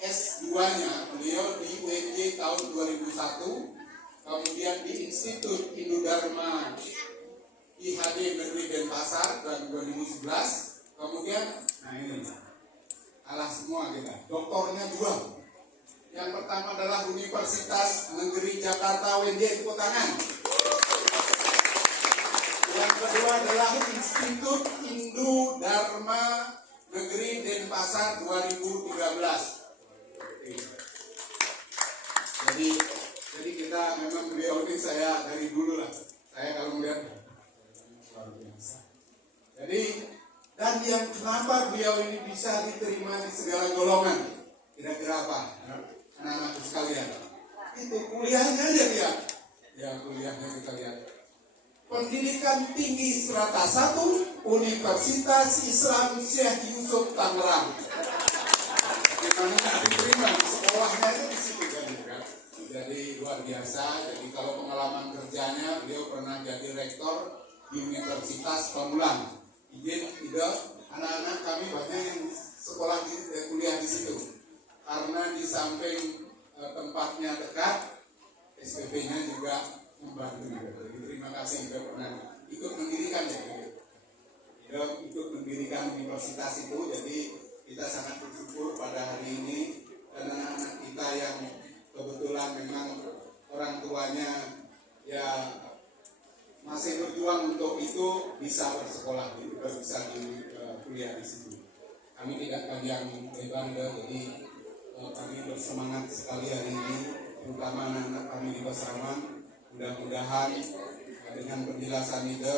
S2-nya beliau di UNJ tahun 2001, kemudian di Institut Indodharma IHD Negeri Denpasar tahun 2011, kemudian nah ini kalah semua kita. Doktornya dua. Yang pertama adalah Universitas Negeri Jakarta UNJ, tepuk tangan. Yang kedua adalah Institut Indodharma Negeri Denpasar 2013. Jadi kita memang beliau ini saya dari dulu lah. Saya kalau melihat luar biasa. Jadi dan yang kenapa beliau ini bisa diterima di segala golongan? Kira-kira apa? Anak-anak sekalian. Itu kuliahnya aja dia. Ya kuliahnya kita lihat. Pendidikan Tinggi Strata 1 Universitas Islam Syekh Yusuf Tangerang. Gimana nggak diterima? Sekolahnya itu di situ kan. Jadi luar biasa. Jadi kalau pengalaman kerjanya beliau pernah jadi rektor di Universitas Pamulang. Ide anak-anak kami banyak yang sekolah kuliah di situ. Karena di samping tempatnya dekat, SPP-nya juga membantu. Jadi terima kasih sudah pernah ikut mendirikan ya. Ikut mendirikan universitas itu. Jadi kita sangat bersyukur pada hari ini dan anak-anak kita yang kebetulan memang orang tuanya ya masih berjuang untuk itu bisa bersekolah, bisa kuliah di situ. Kami tidak akan yang bangga, jadi kami bersemangat sekali hari ini, terutama anak-anak kami di Basraman. Mudah-mudahan dengan penjelasan itu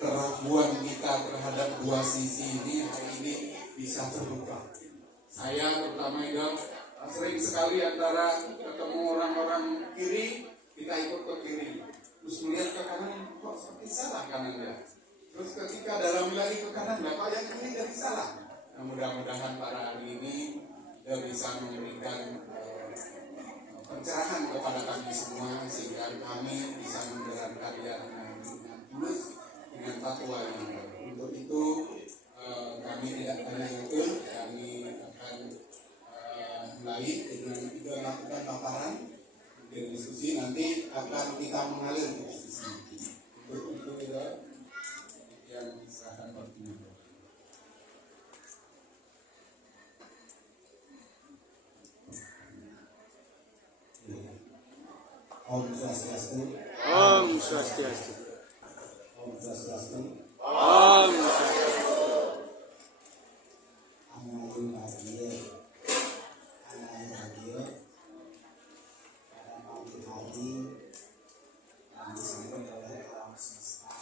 keraguan kita terhadap dua sisi ini hari ini bisa terbuka. Saya terutama itu sering sekali antara ketemu orang-orang kiri, kita ikut ke kiri. Terus melihat ke kanan, kok seperti salah kanannya. Terus ketika dalam lagi ke kanan, kok yang kiri jadi salah. Nah, mudah-mudahan pada hari ini dia bisa memberikan pencerahan kepada kami semua sehingga kami bisa menjalankan karya dengan tulus, dengan takwa yang baik. Untuk itu kami tidak hanya itu, kami akan mulai dengan kita lakukan paparan dan diskusi, nanti akan kita mengalir diskusi. Untuk itu kita yang serahkan waktunya. Om Swastiastu. Om Swastiastu. Om Swastiastu. Om Swastiastu. Anayu bahagia. Anayu bahagia. Pada pagi hari yang disebut oleh alam semesta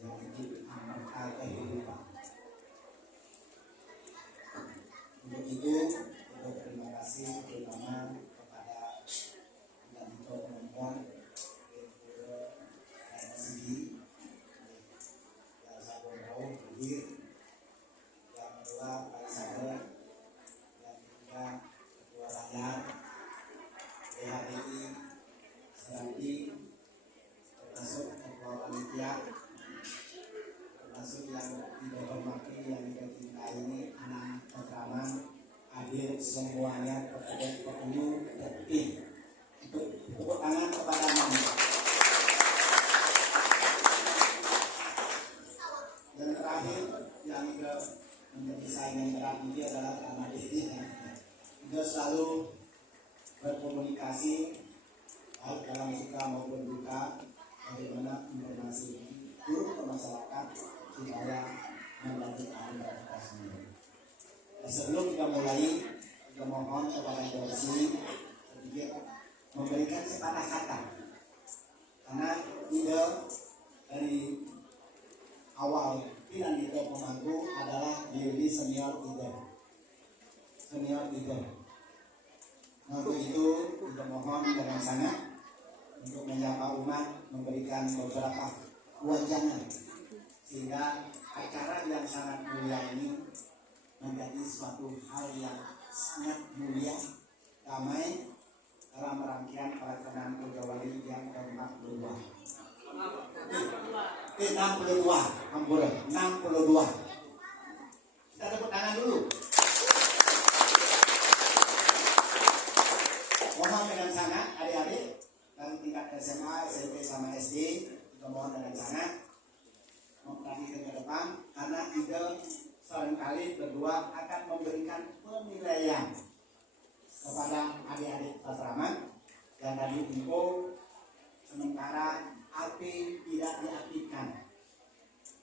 yang hidup amal kehidupan. Untuk itu, kita terima kasih terutama kepada dan perempuan segi yang saya tahu hadir, yang kedua Pak Sada, yang ketiga Ketua Rakyat PHBI Serambi, termasuk Ketua Panitia, termasuk yang tidak hormati, yang tidak cintai ini anak-anak Patraman, hadir semuanya kepada pengunjung dan tim. Tepuk tangan kepada Mama. Yang terakhir yang juga menjadi saingan berat ini adalah Ramadhani. Juga selalu berkomunikasi baik dalam suka maupun duka, bagaimana informasi turun ke masyarakat supaya membantu kita semua. Sebelum kita mulai, kita mohon kepada Dorsi sedikit memberikan sepatah kata, karena ide dari awal pimpinan ide pemangku adalah diri senior ide. Untuk itu kita mohon dengan sangat untuk menyapa umat, memberikan beberapa wajangan sehingga acara yang sangat mulia ini menjadi suatu hal yang sangat mulia, damai dalam rangkaian pelaksanaan Pujawali yang ke-62. 62. Kita tepuk tangan dulu. memberikan penilaian kepada adik-adik asrama yang tadi info sementara AP tidak diaktifkan.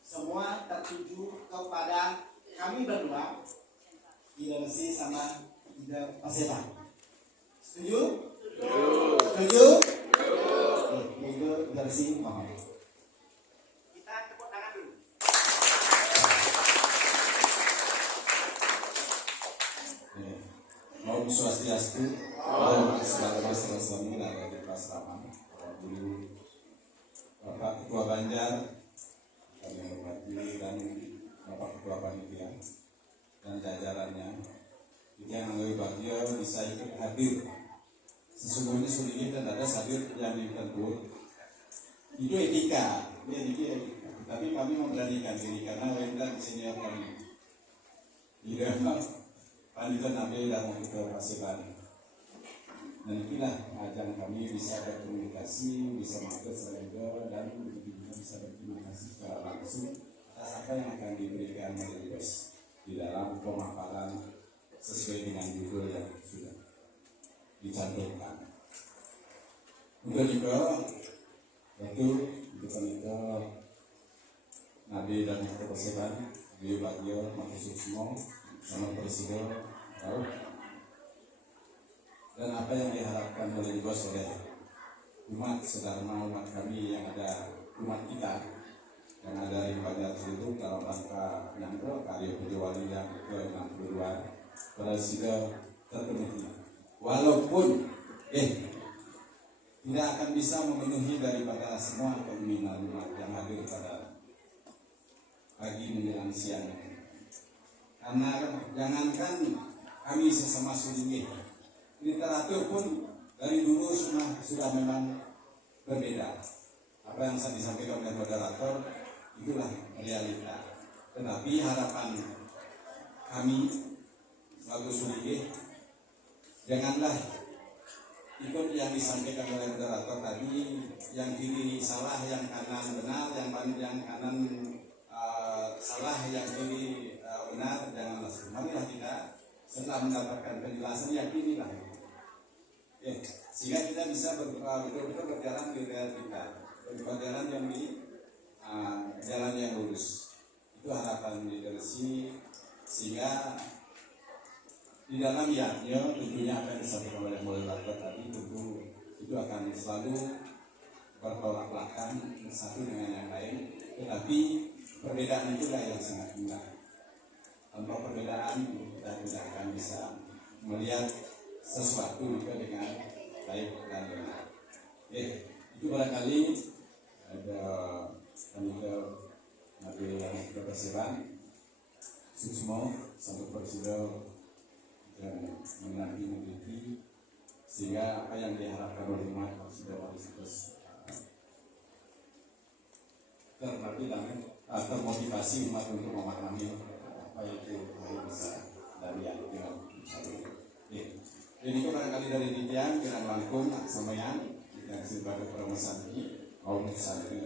Semua tertuju kepada kami berdua, Ida Resi sama Ida Paseta. Setuju? Setuju? Oke, Ida Resi mohon. Kita tepuk tangan dulu. Om Swastiastu, Om Swastiastu, dari Pasraman, dulu Bapak Ketua Banjar, kami hormati dan Bapak Ketua Panitia dan jajarannya, yang lebih bahagia bisa ikut hadir. Sesungguhnya sedikit dan ada hadir yang ditentu itu etika, tapi kami memberanikan diri karena kita senior kami. Tidak panitia Nabi dan kita Pasiban. Dan inilah ajang kami bisa berkomunikasi, bisa masuk selego dan bisa berterima kasih secara langsung atas apa yang akan diberikan Majelis di dalam pemaparan sesuai dengan judul yang sudah dicantumkan. Untuk juga yaitu untuk panitia Nabi dan kita Pasiban, Bio Bagio, Maksud semua sama Presiden tahu dan apa yang diharapkan oleh bos oleh umat sedharma umat kami yang ada umat kita yang ada di Banjar itu dalam rangka yang karya Pejawali yang ke-62 Presiden terpenuhi walaupun tidak akan bisa memenuhi daripada semua keinginan umat yang hadir pada pagi menjelang siang. Karena jangankan kami sesama sulingi, literatur pun dari dulu sudah memang berbeda. Apa yang saya disampaikan oleh moderator itulah realita. Tetapi harapan kami selalu sulingi, janganlah ikut yang disampaikan oleh moderator tadi, yang kiri salah, yang kanan benar, yang kanan salah, yang kiri benar. Janganlah, marilah kita setelah mendapatkan penjelasan yakinilah, sehingga kita bisa betul-betul berjalan di rel kita, berjalan yang di jalan yang lurus. Itu harapan leadership, sehingga di dalam yaknya tentunya akan disampaikan oleh moderator tadi, tentu itu akan selalu bertolak belakang satu dengan yang lain, tetapi perbedaan itulah yang sangat indah. Tanpa perbedaan kita tidak akan bisa melihat sesuatu juga dengan baik dan benar. Itu barangkali ada panitia Nabi yang kita persiapkan Susmo sampai Presiden dan menanti memiliki sehingga apa yang diharapkan oleh umat sudah harus termotivasi umat untuk memahami apa itu bisa dari yang jadi itu barangkali dari Didian kira langkung sampeyan dan sebagai permasalahan ini Om Santi